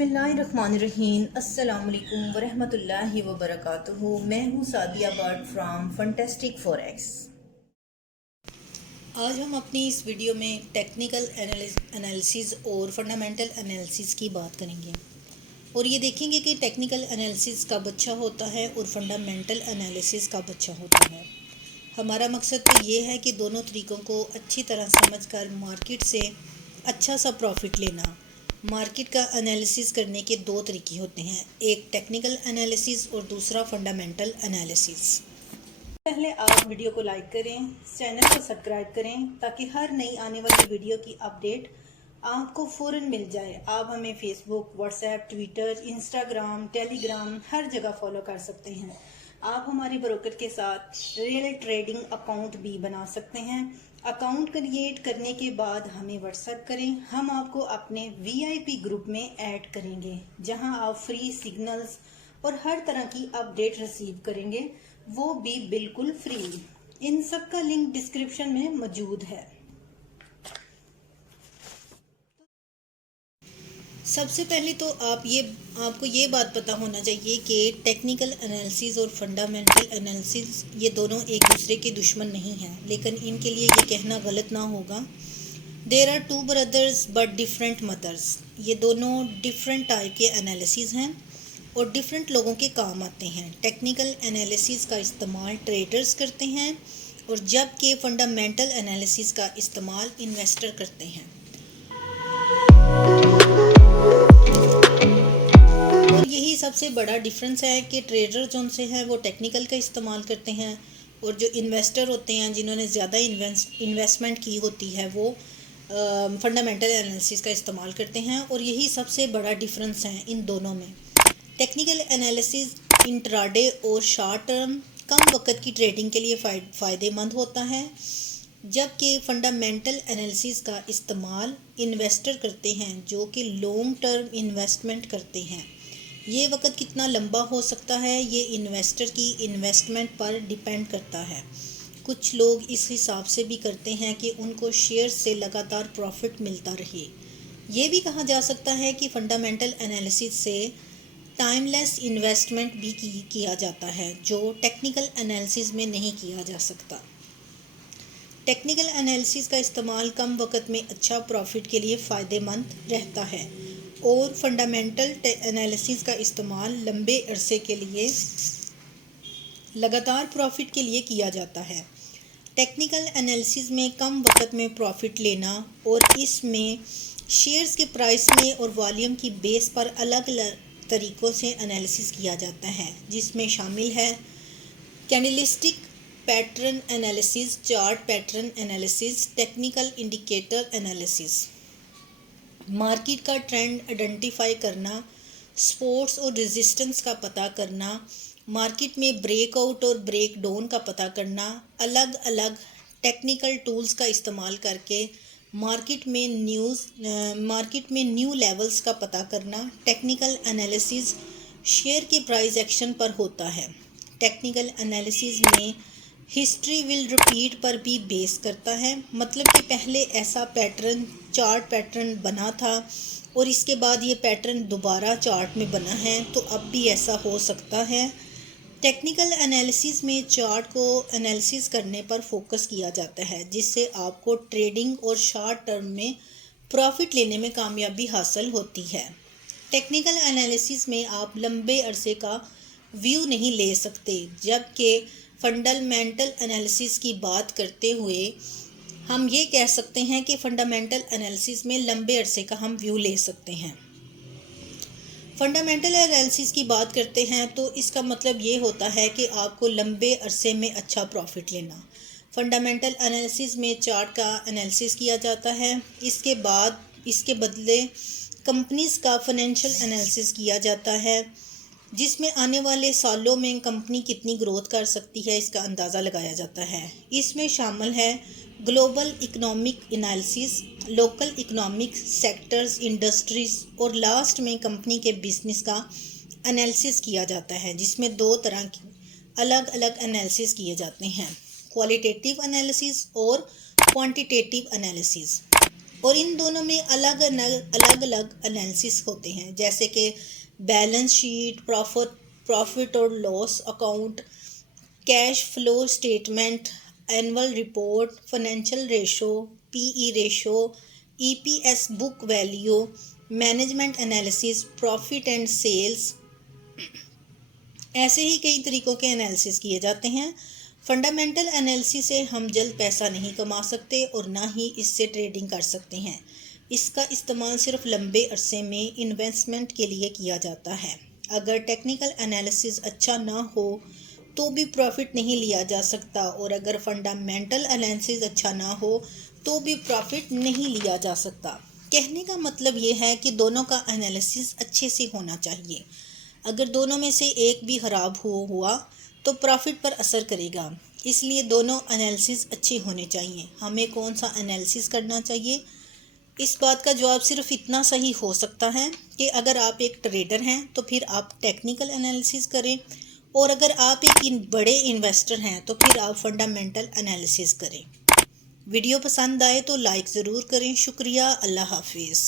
बिस्मिल्लाहिर्रहमानिर्रहीम अस्सलामुअलैकुम वरहमतुल्लाहि वबरकातुहू। मैं हूँ Sadia but from fantastic forex. आज हम अपनी इस वीडियो में टेक्निकल एनालिसिस और फंडामेंटल एनालिसिस की बात करेंगे और ये देखेंगे कि टेक्निकल एनालिसिस कब अच्छा होता है और फंडामेंटल एनालिसिस कब अच्छा होता है। हमारा मकसद तो ये है कि दोनों तरीक़ों को अच्छी तरह समझकर मार्केट से अच्छा सा प्रॉफिट लेना। मार्केट का एनालिसिस करने के दो तरीके होते हैं, एक टेक्निकल एनालिसिस और दूसरा फंडामेंटल एनालिसिस। पहले आप वीडियो को लाइक करें, चैनल को सब्सक्राइब करें ताकि हर नई आने वाली वीडियो की अपडेट आपको फ़ौरन मिल जाए। आप हमें Facebook, WhatsApp, Twitter, Instagram, Telegram हर जगह फॉलो कर सकते हैं। आप हमारे ब्रोकर के साथ रियल ट्रेडिंग अकाउंट भी बना सकते हैं। अकाउंट क्रिएट करने के बाद हमें व्हाट्सएप करें, हम आपको अपने वीआईपी ग्रुप में ऐड करेंगे जहां आप फ्री सिग्नल्स और हर तरह की अपडेट रिसीव करेंगे, वो भी बिल्कुल फ्री। इन सब का लिंक डिस्क्रिप्शन में मौजूद है। सबसे पहले तो आपको ये बात पता होना चाहिए कि टेक्निकल एनालिसिस और फंडामेंटल एनालिसिस ये दोनों एक दूसरे के दुश्मन नहीं हैं, लेकिन इनके लिए ये कहना गलत ना होगा। There are two brothers but different mothers. ये दोनों डिफरेंट टाइप के एनालिसिस हैं और डिफरेंट लोगों के काम आते हैं। टेक्निकल एनालिसिस का इस्तेमाल ट्रेडर्स करते हैं और जबकि फंडामेंटल एनालिसिस का इस्तेमाल इन्वेस्टर करते हैं। और यही सबसे बड़ा डिफरेंस है कि ट्रेडर जो उनसे हैं वो टेक्निकल का इस्तेमाल करते हैं और जो इन्वेस्टर होते हैं जिन्होंने ज़्यादा इन्वेस्टमेंट की होती है वो फंडामेंटल एनालिसिस का इस्तेमाल करते हैं। और यही सबसे बड़ा डिफरेंस है इन दोनों में। टेक्निकल एनालिसिस इंट्राडे और शॉर्ट टर्म कम वक्त की ट्रेडिंग के लिए फ़ायदेमंद होता है, जबकि फंडामेंटल एनालिसिस का इस्तेमाल इन्वेस्टर करते हैं जो कि लॉन्ग टर्म इन्वेस्टमेंट करते हैं। ये वक्त कितना लंबा हो सकता है ये इन्वेस्टर की इन्वेस्टमेंट पर डिपेंड करता है। कुछ लोग इस हिसाब से भी करते हैं कि उनको शेयर से लगातार प्रॉफिट मिलता रहे। ये भी कहा जा सकता है कि फंडामेंटल एनालिसिस से टाइमलेस इन्वेस्टमेंट भी किया जाता है जो टेक्निकल एनालिसिस में नहीं किया जा सकता। टेक्निकल एनालिसिस का इस्तेमाल कम वक्त में अच्छा प्रॉफिट के लिए फ़ायदेमंद रहता है और फंडामेंटल एनालिसिस का इस्तेमाल लंबे अरसे के लिए लगातार प्रॉफिट के लिए किया जाता है। टेक्निकल एनालिसिस में कम वक्त में प्रॉफिट लेना और इसमें शेयर्स के प्राइस में और वॉल्यूम की बेस पर अलग अलग तरीक़ों से एनालिसिस किया जाता है, जिसमें शामिल है candlestick pattern analysis, chart pattern analysis, technical indicator analysis, market का ट्रेंड आइडेंटिफाई करना, सपोर्ट्स और रेजिस्टेंस का पता करना, मार्केट में ब्रेकआउट और ब्रेक डाउन का पता करना, अलग अलग टेक्निकल टूल्स का इस्तेमाल करके मार्केट में न्यू लेवल्स का पता करना। टेक्निकल एनालिसिस शेयर के प्राइस एक्शन पर होता है। टेक्निकल एनालिसिस में हिस्ट्री विल रिपीट पर भी बेस करता है, मतलब कि पहले ऐसा पैटर्न चार्ट पैटर्न बना था और इसके बाद ये पैटर्न दोबारा चार्ट में बना है, तो अब भी ऐसा हो सकता है। टेक्निकल एनालिसिस में चार्ट को एनालिसिस करने पर फोकस किया जाता है, जिससे आपको ट्रेडिंग और शॉर्ट टर्म में प्रॉफिट लेने में कामयाबी हासिल होती है। टेक्निकल एनालिसिस में आप लंबे अरसे का व्यू नहीं ले सकते, जबकि फंडामेंटल एनालिसिस की बात करते हुए हम ये कह सकते हैं कि फंडामेंटल एनालिसिस में लंबे अरसे का हम व्यू ले सकते हैं। फंडामेंटल एनालिसिस की बात करते हैं तो इसका मतलब ये होता है कि आपको लंबे अरसे में अच्छा प्रॉफिट लेना। फंडामेंटल एनालिसिस में चार्ट का एनालिसिस किया जाता है, इसके बाद इसके बदले कंपनीज़ का फाइनेंशियल एनालिसिस किया जाता है, जिसमें आने वाले सालों में कंपनी कितनी ग्रोथ कर सकती है इसका अंदाज़ा लगाया जाता है। इसमें शामिल है global economic analysis, local economic sectors, industries और लास्ट में कंपनी के बिजनेस का एनालिसिस किया जाता है, जिसमें दो तरह की अलग अलग एनालिसिस किए जाते हैं, क्वालिटेटिव एनालिसिस और क्वांटिटेटिव एनालिसिस। और इन दोनों में अलग अलग एनालिसिस होते हैं, जैसे कि बैलेंस शीट, प्रॉफिट और loss account, cash flow statement, annual report, financial ratio, PE ratio, EPS book value, management analysis, profit and sales. ऐसे ही कई तरीक़ों के एनालिसिस किए जाते हैं। फंडामेंटल एनालिसिस से हम जल्द पैसा नहीं कमा सकते और ना ही इससे ट्रेडिंग कर सकते हैं। इसका इस्तेमाल सिर्फ लंबे अरसे में इन्वेस्टमेंट के लिए किया जाता है। अगर टेक्निकल एनालिसिस अच्छा ना हो तो भी प्रॉफिट नहीं लिया जा सकता, और अगर फंडामेंटल एनालिसिस अच्छा ना हो तो भी प्रॉफिट नहीं लिया जा सकता। कहने का मतलब ये है कि दोनों का एनालिसिस अच्छे से होना चाहिए। अगर दोनों में से एक भी ख़राब हुआ तो प्रॉफिट पर असर करेगा। इसलिए दोनों एनालिसिस अच्छे होने चाहिए। हमें कौन सा एनालिसिस करना चाहिए, इस बात का जवाब सिर्फ इतना सही हो सकता है कि अगर आप एक ट्रेडर हैं तो फिर आप टेक्निकल एनालिसिस करें, और अगर आप एक बड़े इन्वेस्टर हैं तो फिर आप फंडामेंटल एनालिसिस करें। वीडियो पसंद आए तो लाइक ज़रूर करें। शुक्रिया। अल्लाह हाफिज़।